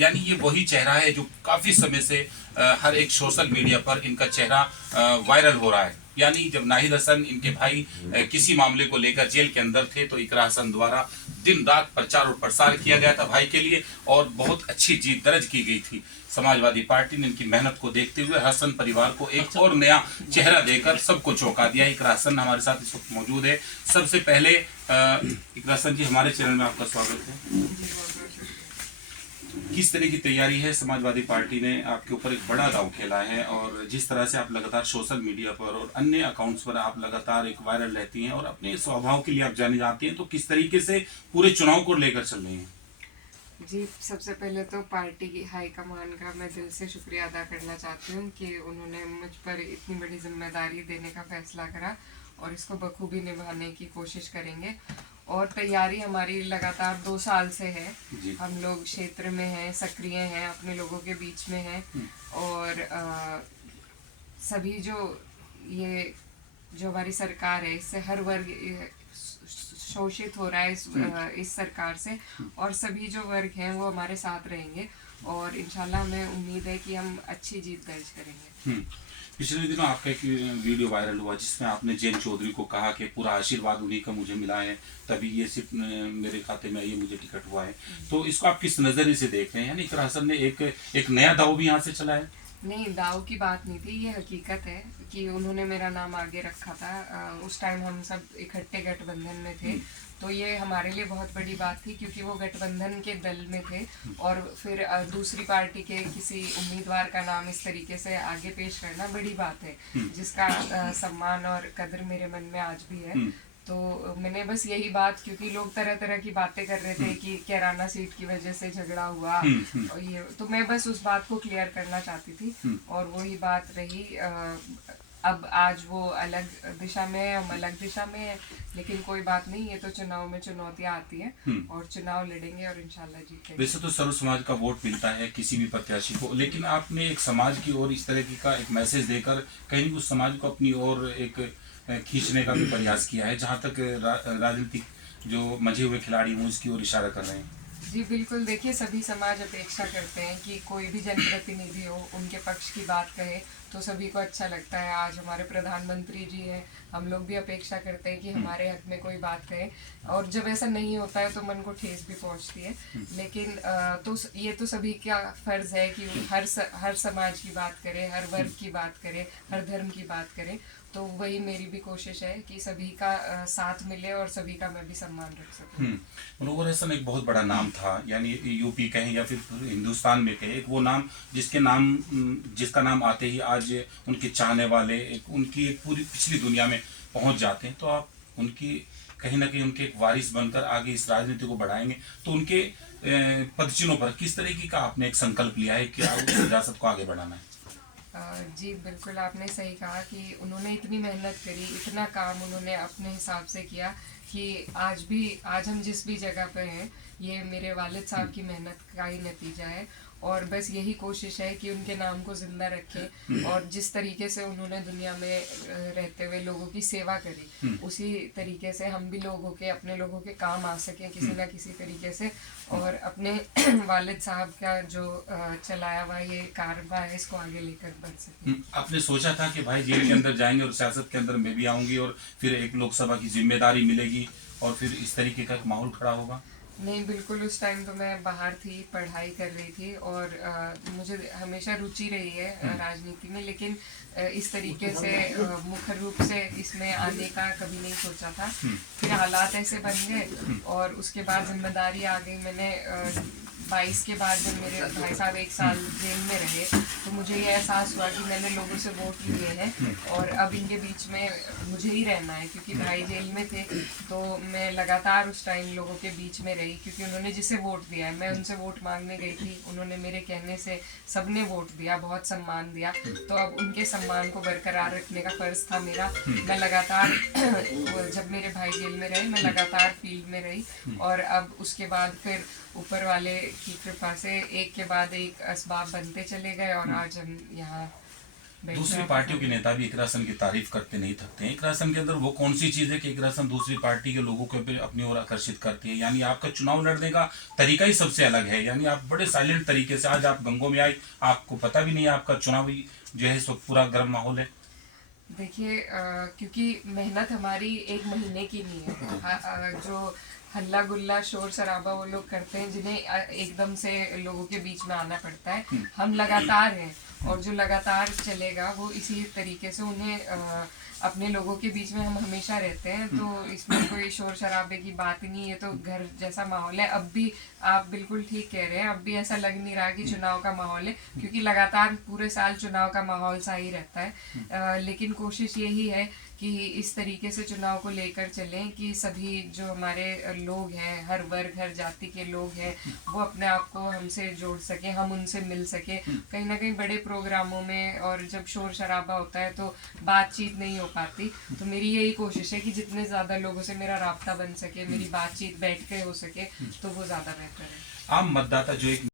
यानी ये वही चेहरा है जो काफी समय से हर एक सोशल मीडिया पर इनका चेहरा वायरल हो रहा है। यानी जब नाहिद हसन इनके भाई किसी मामले को लेकर जेल के अंदर थे तो इकरा हसन द्वारा दिन रात प्रचार और प्रसार किया गया था भाई के लिए, और बहुत अच्छी जीत दर्ज की गई थी। समाजवादी पार्टी ने इनकी मेहनत को देखते हुए हसन परिवार को एक और नया चेहरा देकर सबको चौंका दिया। इकरा हसन हमारे साथ इस वक्त मौजूद है। सबसे पहले इकरा हसन जी, हमारे चैनल में आपका स्वागत है। किस तरह की तैयारी है? समाजवादी पार्टी ने आपके ऊपर एक बड़ा दांव खेला है, और जिस तरह से आप लगातार सोशल मीडिया पर और अन्य अकाउंट्स पर आप लगातार एक वायरल रहती हैं और अपने स्वभाव के लिए आप जाने जाती हैं, तो किस तरीके से पूरे चुनाव को लेकर चल रही हैं? जी, सबसे पहले तो पार्टी की हाईकमान का मैं दिल से शुक्रिया अदा करना चाहती हूँ कि उन्होंने मुझ पर इतनी बड़ी जिम्मेदारी देने का फैसला करा, और इसको बखूबी निभाने की कोशिश करेंगे। और तैयारी हमारी लगातार 2 साल से है। हम लोग क्षेत्र में हैं, सक्रिय हैं, अपने लोगों के बीच में हैं, और सभी ये जो हमारी सरकार है, इससे हर वर्ग शोषित हो रहा है इस सरकार से, और सभी जो वर्ग हैं वो हमारे साथ रहेंगे, और इंशाल्लाह हमें उम्मीद है कि हम अच्छी जीत दर्ज करेंगे। पिछले दिनों आपका एक वीडियो वायरल हुआ जिसमें आपने जैन चौधरी को कहा कि पूरा आशीर्वाद उन्हीं का मुझे मिला है, तभी ये सिर्फ मेरे खाते में ये मुझे टिकट हुआ है। तो इसको आप किस नजरिए से देख रहे हैं? यानी इकरा हसन ने एक नया दाव भी यहाँ से चलाया? नहीं, दाव की बात नहीं थी, ये हकीकत है कि उन्होंने मेरा नाम आगे रखा था। उस टाइम हम सब इकट्ठे गठबंधन में थे, तो ये हमारे लिए बहुत बड़ी बात थी, क्योंकि वो गठबंधन के दल में थे, और फिर दूसरी पार्टी के किसी उम्मीदवार का नाम इस तरीके से आगे पेश करना बड़ी बात है, जिसका सम्मान और कदर मेरे मन में आज भी है। तो मैंने बस यही बात, क्योंकि लोग तरह तरह की बातें कर रहे थे कि कैराना सीट की वजह से झगड़ा हुआ, और ये तो मैं बस उस बात को क्लियर करना चाहती थी, और वही बात रही। अब आज वो अलग दिशा में है, हम अलग दिशा में है, लेकिन कोई बात नहीं, ये तो चुनाव में चुनौतियां आती हैं, और चुनाव लड़ेंगे और इंशाल्लाह जीतेंगे। वैसे तो सर्व समाज का वोट मिलता है किसी भी प्रत्याशी को, लेकिन आपने एक समाज की ओर इस तरह की का एक मैसेज देकर कहीं उस समाज को अपनी ओर एक खींचने का भी प्रयास किया है, जहाँ तक राजनीतिक जो मजे हुए खिलाड़ी हों इसकी ओर इशारा कर रहे हैं। जी बिल्कुल, देखिए सभी समाज अपेक्षा करते हैं कि कोई भी जनप्रतिनिधि हो उनके पक्ष की बात कहे, तो सभी को अच्छा लगता है। आज हमारे प्रधानमंत्री जी हैं, हम लोग भी अपेक्षा करते हैं कि हमारे हक में कोई बात कहे, और जब ऐसा नहीं होता है तो मन को ठेस भी पहुंचती है। लेकिन तो ये तो सभी का फर्ज है कि हर समाज की बात करे, हर वर्ग की बात करे, हर धर्म की बात करे। तो वही मेरी भी कोशिश है कि सभी का साथ मिले और सभी का मैं भी सम्मान रख सकूं। मनोहर हसन एक बहुत बड़ा नाम था, यानी यूपी कहें या फिर हिंदुस्तान में कहें, एक वो नाम जिसका नाम आते ही आज उनके चाहने वाले उनकी एक पूरी पिछली दुनिया में पहुंच जाते हैं। तो आप उनकी कहीं ना कहीं उनके एक वारिस बनकर आगे इस राजनीति को बढ़ाएंगे, तो उनके पदचिन्हों पर किस तरीके का आपने एक संकल्प लिया है कि उस सियासत को आगे बढ़ाना है? जी बिल्कुल, आपने सही कहा कि उन्होंने इतनी मेहनत करी, इतना काम उन्होंने अपने हिसाब से किया कि आज हम जिस भी जगह पे हैं, ये मेरे वालिद साहब की मेहनत का ही नतीजा है। और बस यही कोशिश है कि उनके नाम को जिंदा रखें, और जिस तरीके से उन्होंने दुनिया में रहते हुए लोगों की सेवा करी, उसी तरीके से हम भी अपने लोगों के काम आ सकें किसी ना किसी तरीके से, और अपने वालिद साहब का जो चलाया हुआ ये कारवा है इसको आगे लेकर बढ़ सकें। आपने सोचा था कि भाई जेल के अंदर जाएंगे और सियासत के अंदर मैं भी आऊंगी और फिर एक लोकसभा की जिम्मेदारी मिलेगी और फिर इस तरीके का माहौल खड़ा होगा? नहीं, बिल्कुल, उस टाइम तो मैं बाहर थी, पढ़ाई कर रही थी, और मुझे हमेशा रुचि रही है राजनीति में, लेकिन इस तरीके से मुख्य रूप से इसमें आने का कभी नहीं सोचा था। फिर हालात ऐसे बन गए, और उसके बाद जिम्मेदारी आ गई। मैंने 22 के बाद जब मेरे भाई साहब 1 साल जेल में रहे, तो मुझे ये एहसास हुआ कि मैंने लोगों से वोट लिए हैं, और अब इनके बीच में मुझे ही रहना है, क्योंकि भाई जेल में थे। तो मैं लगातार उस टाइम लोगों के बीच में रही, क्योंकि उन्होंने जिसे वोट दिया है, मैं उनसे वोट मांगने गई थी, उन्होंने मेरे कहने से सबने वोट दिया, बहुत सम्मान दिया। तो अब उनके सम्मान को बरकरार रखने का फर्ज था मेरा। मैं लगातार जब मेरे भाई जेल में रहे, मैं लगातार फील्ड में रही, और अब उसके बाद फिर ऊपर वाले की कृपा से एक के बाद एक असबाब बनते चले गए, और आज हम यहाँ दूसरी पार्टियों के नेता भी इकरा हसन की तारीफ करते नहीं थकते हैं। इकरा हसन के अंदर वो कौन सी चीज है कि इकरा हसन दूसरी पार्टी के लोगों को अपनी ओर आकर्षित करती है? यानी आपका चुनाव लड़ने का तरीका ही सबसे अलग है। यानी आप बड़े साइलेंट तरीके से, आज आप गंगों में आई, आपको पता भी नहीं है आपका चुनावी जो है सो पूरा गर्म माहौल है। देखिए, क्योंकि मेहनत हमारी एक महीने की नहीं है। जो हल्ला गुल्ला शोर शराबा वो लोग करते हैं, जिन्हें एकदम से लोगों के बीच में आना पड़ता है, हम लगातार हैं। और जो लगातार चलेगा वो इसी तरीके से उन्हें अपने लोगों के बीच में हम हमेशा रहते हैं। तो इसमें कोई शोर शराबे की बात ही नहीं है। तो घर जैसा माहौल है। अब भी आप बिल्कुल ठीक कह रहे हैं, अब भी ऐसा लग नहीं रहा कि चुनाव का माहौल है, क्योंकि लगातार पूरे साल चुनाव का माहौल सा ही रहता है। लेकिन कोशिश यही है कि इस तरीके से चुनाव को लेकर चलें कि सभी जो हमारे लोग हैं, हर वर्ग हर जाति के लोग हैं, वो अपने आप को हमसे जोड़ सकें, हम उनसे मिल सके। कहीं ना कहीं बड़े प्रोग्रामों में और जब शोर शराबा होता है तो बातचीत नहीं हो पाती। तो मेरी यही कोशिश है कि जितने ज़्यादा लोगों से मेरा राब्ता बन सके, मेरी बातचीत बैठ के हो सके, तो वो ज़्यादा बेहतर है। आम मतदाता जो एक